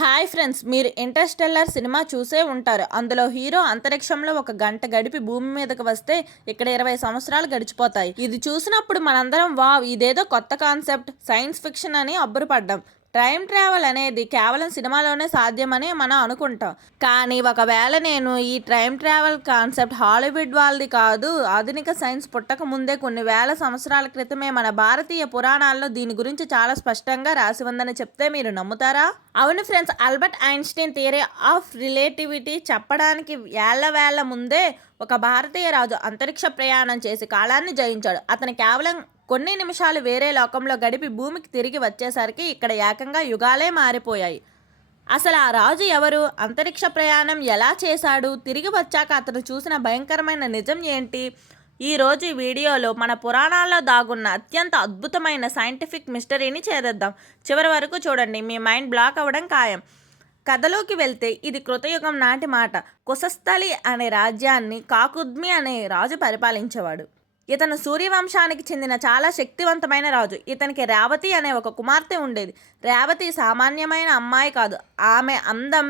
Hi friends, మీరు Interstellar cinema చూసే ఉంటారు. అందులో హీరో అంతరిక్షంలో ఒక గంట గడిపి భూమి మీదకి వస్తే ఇక్కడ 20 సంవత్సరాలు గడిచిపోతాయి. ఇది చూసినప్పుడు మనందరం వావ్, ఇదేదో కొత్త కాన్సెప్ట్, సైన్స్ ఫిక్షన్ అని అబ్బురపడ్డాం. టైం ట్రావెల్ అనేది కేవలం సినిమాలోనే సాధ్యమని మనం అనుకుంటాం. కానీ ఒకవేళ నేను ఈ టైం ట్రావెల్ కాన్సెప్ట్ హాలీవుడ్ వాళ్ళది కాదు, ఆధునిక సైన్స్ పుట్టక ముందే కొన్ని వేల సంవత్సరాల క్రితమే మన భారతీయ పురాణాల్లో దీని గురించి చాలా స్పష్టంగా రాసి ఉందని చెప్తే మీరు నమ్ముతారా? అవును friends, Albert Einstein theory of relativity చెప్పడానికి వేల ముందే ఒక భారతీయ రాజు అంతరిక్ష ప్రయాణం చేసి కాలాన్ని జయించాడు. అతను కేవలం కొన్ని నిమిషాలు వేరే లోకంలో గడిపి భూమికి తిరిగి వచ్చేసరికి ఇక్కడ ఏకంగా యుగాలే మారిపోయాయి. అసలు ఆ రాజు ఎవరు? అంతరిక్ష ప్రయాణం ఎలా చేశాడు? తిరిగి వచ్చాక అతను చూసిన భయంకరమైన నిజం ఏంటి? ఈరోజు ఈ వీడియోలో మన పురాణాల్లో దాగున్న అత్యంత అద్భుతమైన సైంటిఫిక్ మిస్టరీని చేద్దాం. చివరి వరకు చూడండి, మీ మైండ్ బ్లాక్ అవ్వడం ఖాయం. కథలోకి వెళ్తే ఇది కృతయుగం నాటి మాట. కుశస్థలి అనే రాజ్యాన్ని కాకుద్మి అనే రాజు పరిపాలించేవాడు. ఇతను సూర్యవంశానికి చెందిన చాలా శక్తివంతమైన రాజు. ఇతనికి రేవతి అనే ఒక కుమార్తె ఉండేది. రేవతి సామాన్యమైన అమ్మాయి కాదు. ఆమె అందం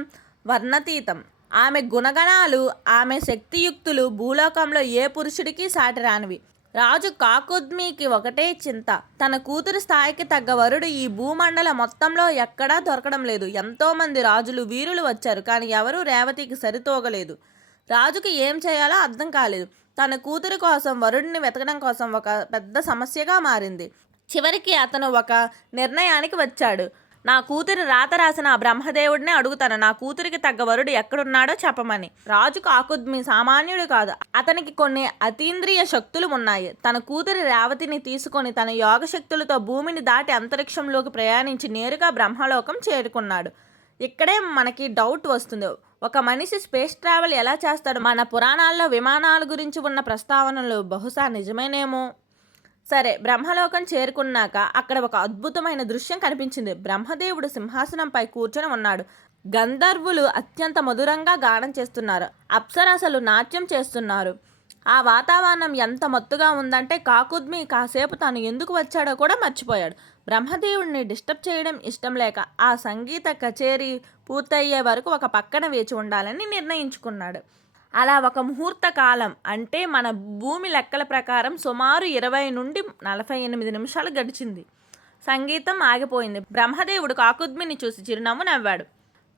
వర్ణతీతం. ఆమె గుణగణాలు, ఆమె శక్తియుక్తులు భూలోకంలో ఏ పురుషుడికి సాటి రానివి. రాజు కాకుద్మికి ఒకటే చింత, తన కూతురు స్థాయికి తగ్గ వరుడు ఈ భూమండల మొత్తంలో ఎక్కడా దొరకడం లేదు. ఎంతోమంది రాజులు వీరులు వచ్చారు, కానీ ఎవరూ రేవతికి సరితూగలేదు. రాజుకి ఏం చేయాలో అర్థం కాలేదు. తన కూతురి కోసం వరుడిని వెతకడం కోసం ఒక పెద్ద సమస్యగా మారింది. చివరికి అతను ఒక నిర్ణయానికి వచ్చాడు. నా కూతురి రాత రాసిన ఆ బ్రహ్మదేవుడినే అడుగుతాను, నా కూతురికి తగ్గ వరుడు ఎక్కడున్నాడో చెప్పమని. రాజు కాకుద్మి సామాన్యుడు కాదు. అతనికి కొన్ని అతీంద్రియ శక్తులు ఉన్నాయి. తన కూతురి రేవతిని తీసుకొని తన యోగ శక్తులతో భూమిని దాటి అంతరిక్షంలోకి ప్రయాణించి నేరుగా బ్రహ్మలోకం చేరుకున్నాడు. ఇక్కడే మనకి డౌట్ వస్తుంది, ఒక మనిషి స్పేస్ ట్రావెల్ ఎలా చేస్తాడు? మన పురాణాల్లో విమానాల గురించి ఉన్న ప్రస్తావనలు బహుశా నిజమేనేమో. సరే, బ్రహ్మలోకం చేరుకున్నాక అక్కడ ఒక అద్భుతమైన దృశ్యం కనిపించింది. బ్రహ్మదేవుడు సింహాసనంపై కూర్చొని ఉన్నాడు. గంధర్వులు అత్యంత మధురంగా గానం చేస్తున్నారు. అప్సరసలు నాట్యం చేస్తున్నారు. ఆ వాతావరణం ఎంత మత్తుగా ఉందంటే కాకుద్మి కాసేపు తాను ఎందుకు వచ్చాడో కూడా మర్చిపోయాడు. బ్రహ్మదేవుడిని డిస్టర్బ్ చేయడం ఇష్టం లేక ఆ సంగీత కచేరీ పూర్తయ్యే వరకు ఒక పక్కన వేచి ఉండాలని నిర్ణయించుకున్నాడు. అలా ఒక ముహూర్త కాలం, అంటే మన భూమి లెక్కల ప్రకారం సుమారు 20 నుండి 48 నిమిషాలు గడిచింది. సంగీతం ఆగిపోయింది. బ్రహ్మదేవుడు కాకుద్మిని చూసి చిరునవ్వు నవ్వాడు.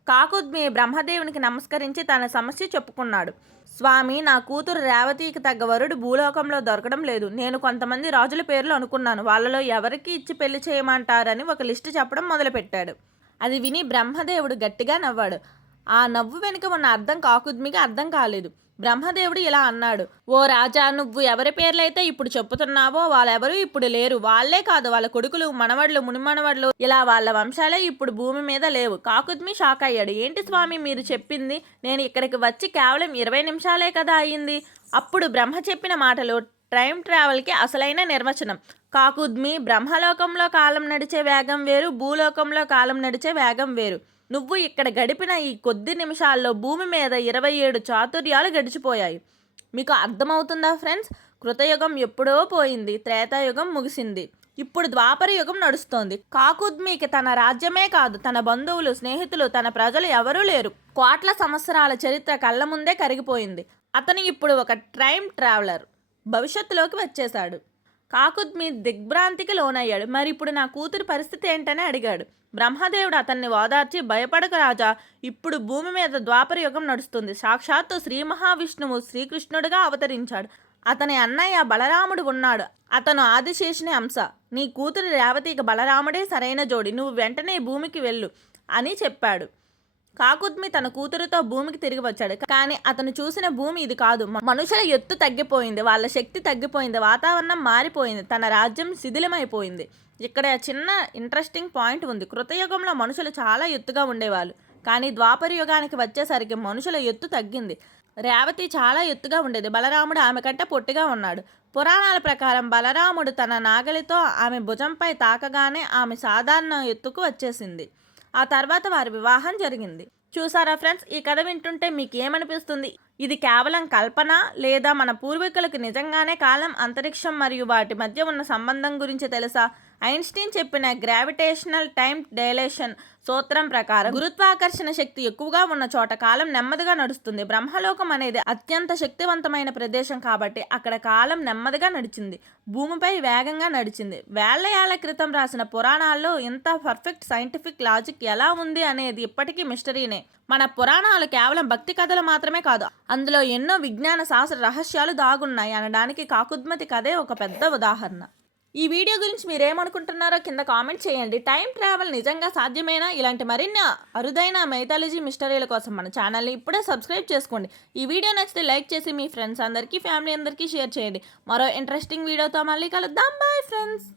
కాకుద్మి బ్రహ్మదేవునికి నమస్కరించి తన సమస్య చెప్పుకున్నాడు. స్వామి, నా కూతురు రేవతికి తగ్గ వరుడు భూలోకంలో దొరకడం లేదు. నేను కొంతమంది రాజుల పేర్లు అనుకున్నాను. వాళ్ళలో ఎవరికి ఇచ్చి పెళ్లి చేయమంటారని ఒక లిస్టు చెప్పడం మొదలుపెట్టాడు. అది విని బ్రహ్మదేవుడు గట్టిగా నవ్వాడు. ఆ నవ్వు వెనుక ఉన్న అర్థం కాకుద్మికి అర్థం కాలేదు. బ్రహ్మదేవుడు ఇలా అన్నాడు, ఓ రాజా, నువ్వు ఎవరి పేర్లైతే ఇప్పుడు చెప్పుతున్నావో వాళ్ళెవరూ ఇప్పుడు లేరు. వాళ్లే కాదు, వాళ్ళ కొడుకులు, మనవడ్లు, మునిమనవడ్లు, ఇలా వాళ్ళ వంశాలే ఇప్పుడు భూమి మీద లేవు. కాకుద్మి షాక్ అయ్యాడు. ఏంటి స్వామి మీరు చెప్పింది? నేను ఇక్కడికి వచ్చి కేవలం 20 నిమిషాలే కదా అయ్యింది. అప్పుడు బ్రహ్మ చెప్పిన మాటలు టైం ట్రావెల్కి అసలైన నిర్వచనం. కాకుద్మి, బ్రహ్మలోకంలో కాలం నడిచే వేగం వేరు, భూలోకంలో కాలం నడిచే వేగం వేరు. నువ్వు ఇక్కడ గడిపిన ఈ కొద్ది నిమిషాల్లో భూమి మీద 27 చాతుర్యాలు గడిచిపోయాయి. మీకు అర్థమవుతుందా ఫ్రెండ్స్? కృతయుగం ఎప్పుడో పోయింది, త్రేతాయుగం ముగిసింది, ఇప్పుడు ద్వాపర యుగం నడుస్తోంది. కాకుద్మికి తన రాజ్యమే కాదు, తన బంధువులు, స్నేహితులు, తన ప్రజలు ఎవరూ లేరు. కోట్ల సంవత్సరాల చరిత్ర కళ్ళ ముందే కరిగిపోయింది. అతను ఇప్పుడు ఒక టైం ట్రావెలర్, భవిష్యత్తులోకి వచ్చేశాడు. కాకుద్మి దిగ్భ్రాంతికి లోనయ్యాడు. మరి ఇప్పుడు నా కూతురి పరిస్థితి ఏంటని అడిగాడు. బ్రహ్మదేవుడు అతన్ని ఓదార్చి, భయపడక రాజా, ఇప్పుడు భూమి మీద ద్వాపర యుగం నడుస్తుంది. సాక్షాత్తు శ్రీ మహావిష్ణువు శ్రీకృష్ణుడిగా అవతరించాడు. అతని అన్నయ్య బలరాముడు ఉన్నాడు. అతను ఆదిశేషుని అంశ. నీ కూతురి రేవతికి బలరాముడే సరైన జోడి. నువ్వు వెంటనే భూమికి వెళ్ళు అని చెప్పాడు. కాకుద్మి తన కూతురుతో భూమికి తిరిగి వచ్చాడు. కానీ అతను చూసిన భూమి ఇది కాదు. మనుషుల ఎత్తు తగ్గిపోయింది, వాళ్ళ శక్తి తగ్గిపోయింది, వాతావరణం మారిపోయింది, తన రాజ్యం శిథిలమైపోయింది. ఇక్కడ చిన్న ఇంట్రెస్టింగ్ పాయింట్ ఉంది. కృతయుగంలో మనుషులు చాలా ఎత్తుగా ఉండేవాళ్ళు, కానీ ద్వాపర యుగానికి వచ్చేసరికి మనుషుల ఎత్తు తగ్గింది. రేవతి చాలా ఎత్తుగా ఉండేది. బలరాముడు ఆమె కంటే పొట్టిగా ఉన్నాడు. పురాణాల ప్రకారం బలరాముడు తన నాగలితో ఆమె భుజంపై తాకగానే ఆమె సాధారణ ఎత్తుకు వచ్చేసింది. ఆ తర్వాత వారి వివాహం జరిగింది. చూసారా ఫ్రెండ్స్, ఈ కథ వింటుంటే మీకు ఏమనిపిస్తుంది? ఇది కేవలం కల్పన, లేదా మన పూర్వీకులకు నిజంగానే కాలం, అంతరిక్షం మరియు వాటి మధ్య ఉన్న సంబంధం గురించి తెలుసా? ఐన్స్టీన్ చెప్పిన గ్రావిటేషనల్ టైం డైలేషన్ సూత్రం ప్రకారం గురుత్వాకర్షణ శక్తి ఎక్కువగా ఉన్న చోట కాలం నెమ్మదిగా నడుస్తుంది. బ్రహ్మలోకం అనేది అత్యంత శక్తివంతమైన ప్రదేశం కాబట్టి అక్కడ కాలం నెమ్మదిగా నడిచింది, భూమిపై వేగంగా నడిచింది. వేళ్ల ఏళ్ల క్రితం రాసిన పురాణాల్లో ఇంత పర్ఫెక్ట్ సైంటిఫిక్ లాజిక్ ఎలా ఉంది అనేది ఇప్పటికీ మిస్టరీనే. మన పురాణాలు కేవలం భక్తి కథలు మాత్రమే కాదు, అందులో ఎన్నో విజ్ఞాన శాస్త్ర రహస్యాలు దాగున్నాయి అనడానికి కాకుద్మతి కథే ఒక పెద్ద ఉదాహరణ. ఈ వీడియో గురించి మీరేమనుకుంటున్నారో కింద కామెంట్ చేయండి. టైం ట్రావెల్ నిజంగా సాధ్యమేనా? ఇలాంటి మరిన్ని అరుదైన మైథాలజీ మిస్టరీల కోసం మన ఛానల్ని ఇప్పుడే సబ్స్క్రైబ్ చేసుకోండి. ఈ వీడియో నచ్చితే లైక్ చేసి మీ ఫ్రెండ్స్ అందరికీ, ఫ్యామిలీ అందరికీ షేర్ చేయండి. మరో ఇంట్రెస్టింగ్ వీడియోతో మళ్ళీ కలుద్దాం. Bye friends.